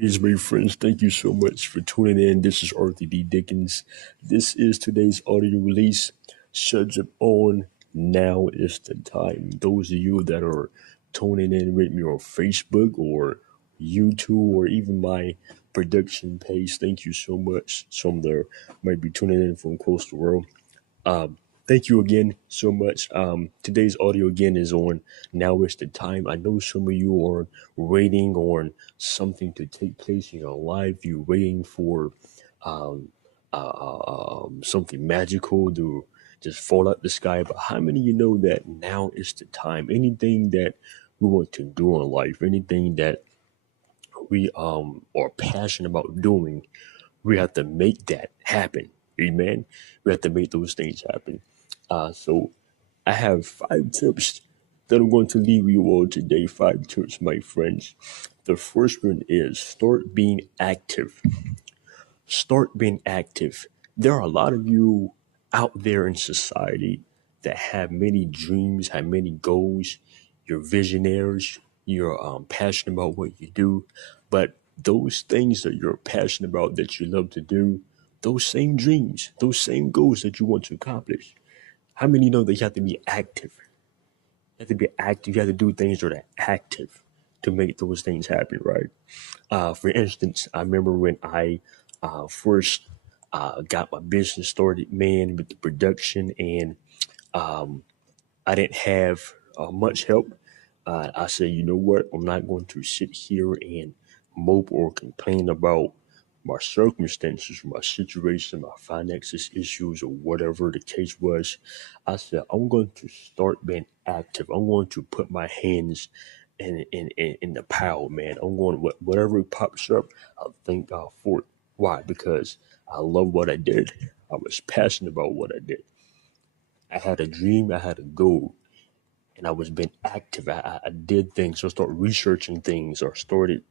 Greetings, my friends. Thank you so much for tuning in. This is Arthur D. Dickens. This is today's audio release. Shut up on Now is the time. Those of you that are tuning in with me on Facebook or YouTube or even my production page, thank you so much. Some that might be tuning in from across the world. Um, Thank you again so much. Today's audio again is on Now is the Time. I know some of you are waiting on something to take place in your life. You're waiting for um, something magical to just fall out the sky. But how many of you know that now is the time? Anything that we want to do in life, anything that we are passionate about doing, we have to make that happen. Amen. We have to make those things happen. So I have 5 tips that I'm going to leave you all today. 5 tips, my friends. The first one is start being active. Start being active. There are a lot of you out there in society that have many dreams, have many goals. You're visionaries. You're passionate about what you do. But those things that you're passionate about, that you love to do, those same dreams, those same goals that you want to accomplish, how many know that you have to be active? You have to be active. You have to do things that are active to make those things happen, right? For instance, I remember when I first got my business started, man, with the production, and I didn't have much help. I said, you know what? I'm not going to sit here and mope or complain about my circumstances, my situation, my finances issues, or whatever the case was. I said, I'm going to start being active. I'm going to put my hands in the pile, man. I'm going, whatever pops up, I'll thank God for it. Why? Because I love what I did. I was passionate about what I did. I had a dream, I had a goal, and I was being active. I did things. So I started researching things, or started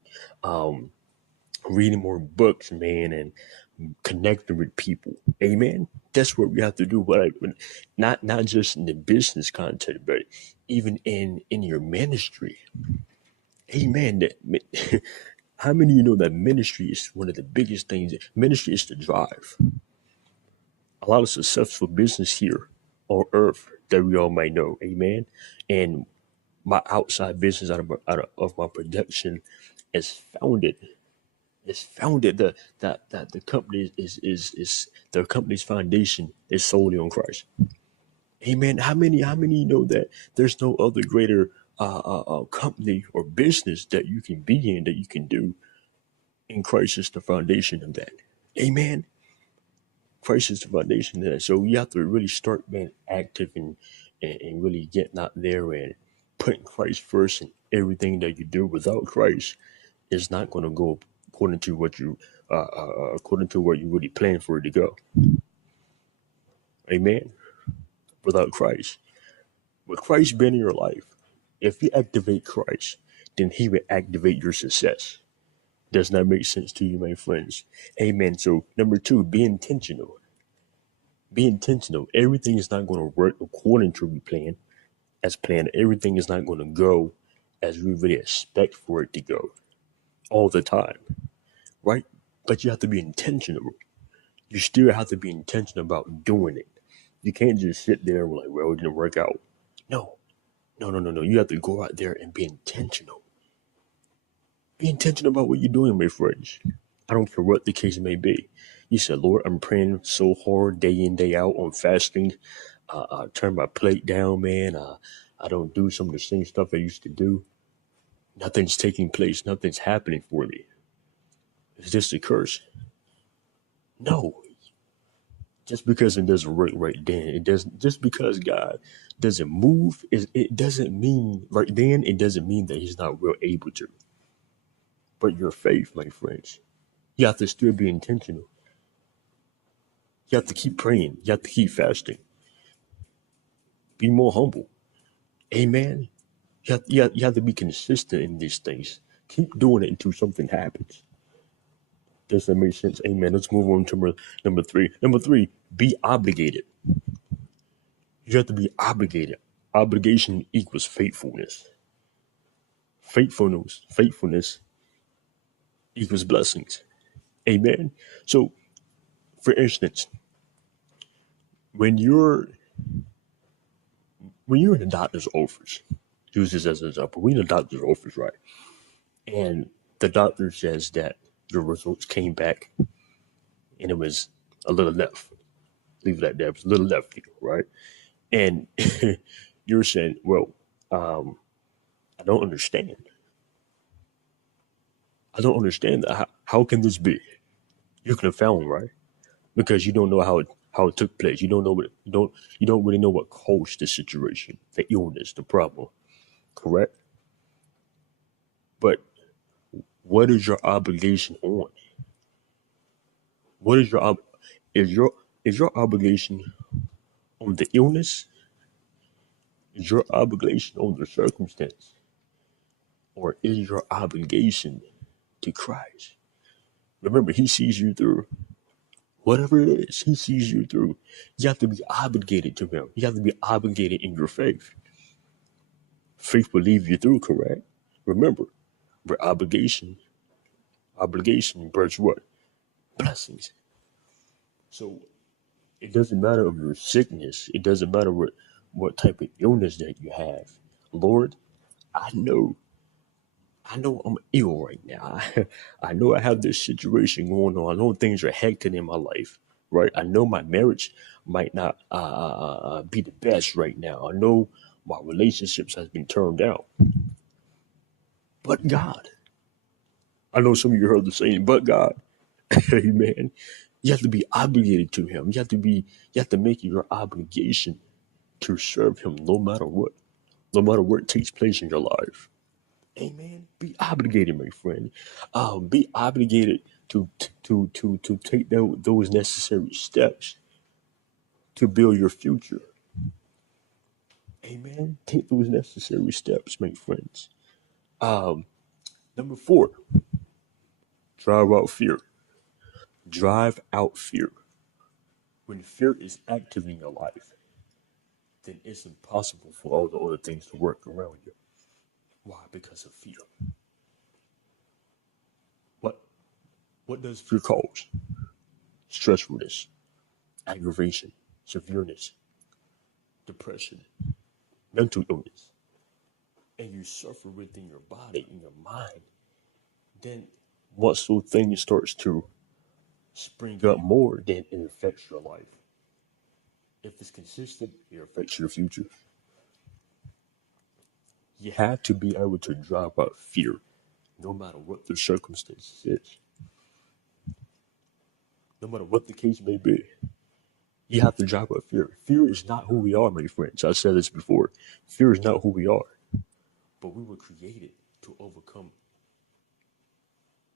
reading more books, man, and connecting with people. Amen. That's what we have to do. But not just in the business context, but even in your ministry. Amen. How many of you know that ministry is one of the biggest things? Ministry is the drive. A lot of successful business here on earth that we all might know. Amen. And my outside business out of my production is founded. It's founded that the company is the company's foundation is solely on Christ. Amen. How many know that there's no other greater company or business that you can be in, that you can do, and Christ is the foundation of that. Amen. Christ is the foundation of that. So you have to really start being active and really getting out there and putting Christ first in everything that you do. Without Christ, it's not going to go according to what you according to what you really plan for it to go. Amen. Without Christ, with Christ being in your life, if you activate Christ, then He will activate your success. Does not make sense to you, my friends? Amen. So number two, be intentional. Be intentional. Everything is not going to work according to we plan as planned. Everything is not going to go as we really expect for it to go all the time, right? But you have to be intentional. You still have to be intentional about doing it. You can't just sit there and like, well, it didn't work out. No, no. You have to go out there and be intentional. Be intentional about what you're doing, my friends. I don't care what the case may be. You said, Lord, I'm praying so hard day in, day out on fasting. I turn my plate down, man. I don't do some of the same stuff I used to do. Nothing's taking place. Nothing's happening for me. Is this a curse? No. Just because it doesn't work right then, it doesn't. Just because God doesn't move, it doesn't mean right then. It doesn't mean that He's not well able to. But your faith, my friends, you have to still be intentional. You have to keep praying. You have to keep fasting. Be more humble. Amen. You have to be consistent in these things. Keep doing it until something happens. Does that make sense? Amen. Let's move on to number three. Number three, be obligated. You have to be obligated. Obligation equals faithfulness. Faithfulness equals blessings. Amen. So, for instance, when you're in the doctor's office, use this as an example. We're in the doctor's office, right? And the doctor says that the results came back and it was a little left. Leave it at that. It was a little left field, right? And you're saying, well, um, I don't understand. I don't understand that. How can this be? You could have found, right? Because you don't know how it took place. You don't really know what caused the situation, the illness, the problem, correct? But what is your obligation on? What is your is your obligation on the illness? Is your obligation on the circumstance? Or is your obligation to Christ? Remember, he sees you through. Whatever it is, he sees you through. You have to be obligated to him. You have to be obligated in your faith. Faith will lead you through, correct? Remember, but obligation births what? Blessings. So it doesn't matter of your sickness. It doesn't matter what type of illness that you have. Lord, I know I know I'm ill right now. I know I have this situation going on. I know things are hectic in my life, right? I know my marriage might not be the best right now. I know my relationships has been turned down, but God. I know some of you heard the saying, but God. Amen. You have to be obligated to Him. You have to make it your obligation to serve Him no matter what takes place in your life. Amen. Be obligated, my friend. Be obligated to take those necessary steps to build your future. Amen. Take those necessary steps, my friends. Um, Number four, drive out fear. Drive out fear. When fear is active in your life, then it's impossible for all the other things to work around you. Why? Because of fear. What what does fear cause? Stressfulness, aggravation, severeness, depression, mental illness, and you suffer within your body, in your mind, then once those things starts to spring up more, then it affects your life. If it's consistent, it affects your future. You have to be able to drive out fear, no matter what the circumstances is, no matter what the case may be. You have to drive out fear. Fear is not who we are, my friends. I said this before. Fear is not who we are, but we were created to overcome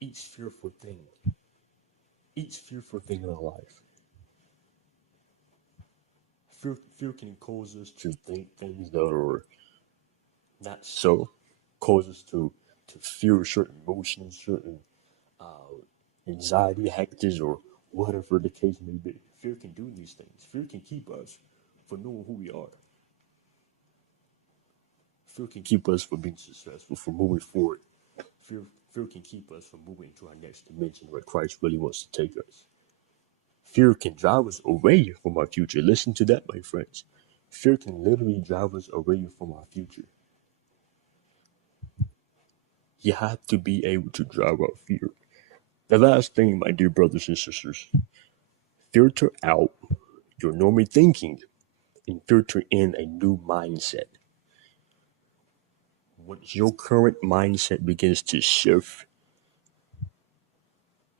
each fearful thing, each fearful thing in our life. Fear can cause us to think things that are not so, cause us to fear certain emotions, certain uh, anxiety, hectics, or whatever the case may be. Fear can do these things. Fear can keep us from knowing who we are. Fear can keep us from being successful, from moving forward. Fear, fear can keep us from moving to our next dimension where Christ really wants to take us. Fear can drive us away from our future. Listen to that, my friends. Fear can literally drive us away from our future. You have to be able to drive out fear. The last thing, my dear brothers and sisters, filter out your normal thinking and filter in a new mindset. Once your current mindset begins to shift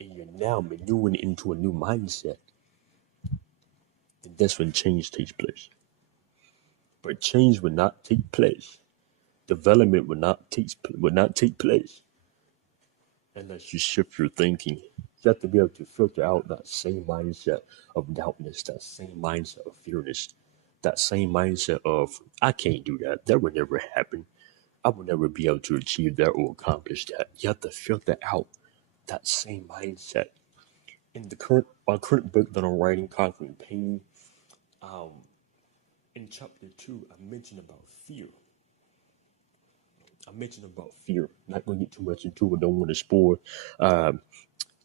and you're now maneuvering into a new mindset, then that's when change takes place. But change will not take place. Development will not take place unless you shift your thinking. You have to be able to filter out that same mindset of doubtness, that same mindset of fearness, that same mindset of I can't do that. That would never happen. I will never be able to achieve that or accomplish that. You have to filter out that same mindset. In the current book that I'm writing, Conquering Pain, um, in chapter 2, I mentioned about fear. I mentioned about fear. Not going to get too much into it. Don't want to spoil um,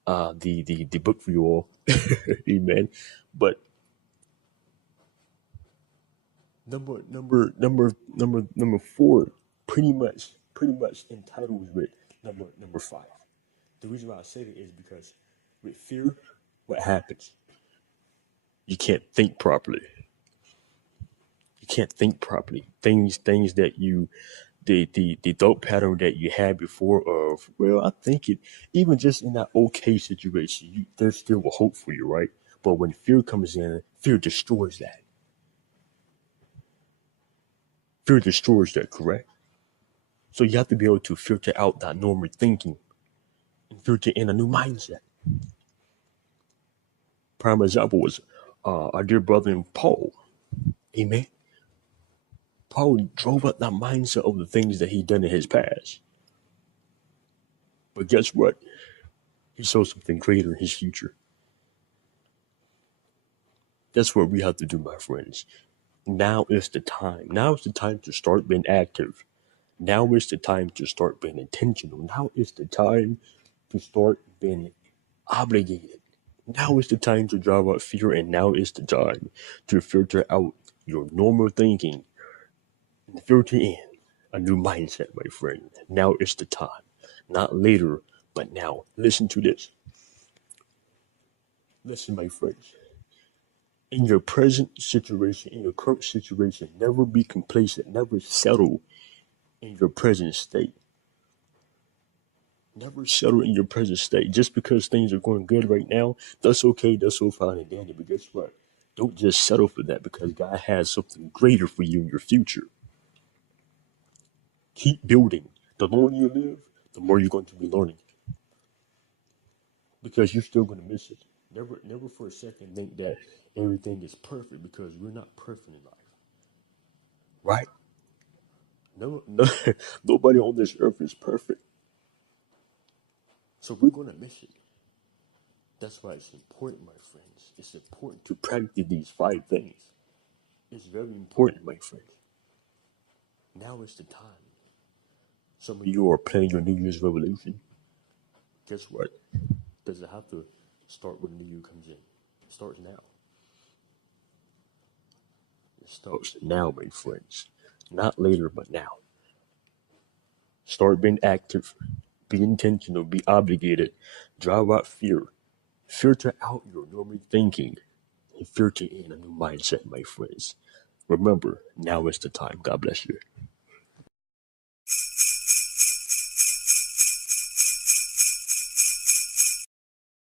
the book for you all. Amen. But number four pretty much entitles with number five. The reason why I say that is because with fear, what happens? You can't think properly. You can't think properly. Things that you the thought pattern that you had before of, well, I think it, even just in that okay situation, there's still a hope for you, right? But when fear comes in, fear destroys that. Fear destroys that, correct? So you have to be able to filter out that normal thinking and filter in a new mindset. Prime example was our dear brother in Paul. Amen. Paul drove up that mindset of the things that he done in his past. But guess what? He saw something greater in his future. That's what we have to do, my friends. Now is the time. Now is the time to start being active. Now is the time to start being intentional. Now is the time to start being obligated. Now is the time to drive out fear, and now is the time to filter out your normal thinking and filter in a new mindset, my friend. Now is the time. Not later, but now. Listen to this. Listen, my friends. In your present situation, in your current situation, never be complacent, never settle in your present state. Never settle in your present state. Just because things are going good right now, that's okay, that's so fine and dandy. But guess what? Don't just settle for that, because God has something greater for you in your future. Keep building. The longer you live, the more you're going to be learning, because you're still going to miss it. Never for a second think that everything is perfect, because we're not perfect in life, right? No, nobody on this earth is perfect. So we're going to miss it. That's why it's important, my friends. It's important to practice these five things. It's very important, my friends. Now is the time. Some of you are planning your New Year's revolution. Guess what? Does it have to start when the New Year comes in? It starts now. It starts now, my friends. Not later, but now. Start being active. Be intentional. Be obligated. Drive out fear. Filter out your normal thinking and filter in a new mindset, my friends. Remember, now is the time. God bless you.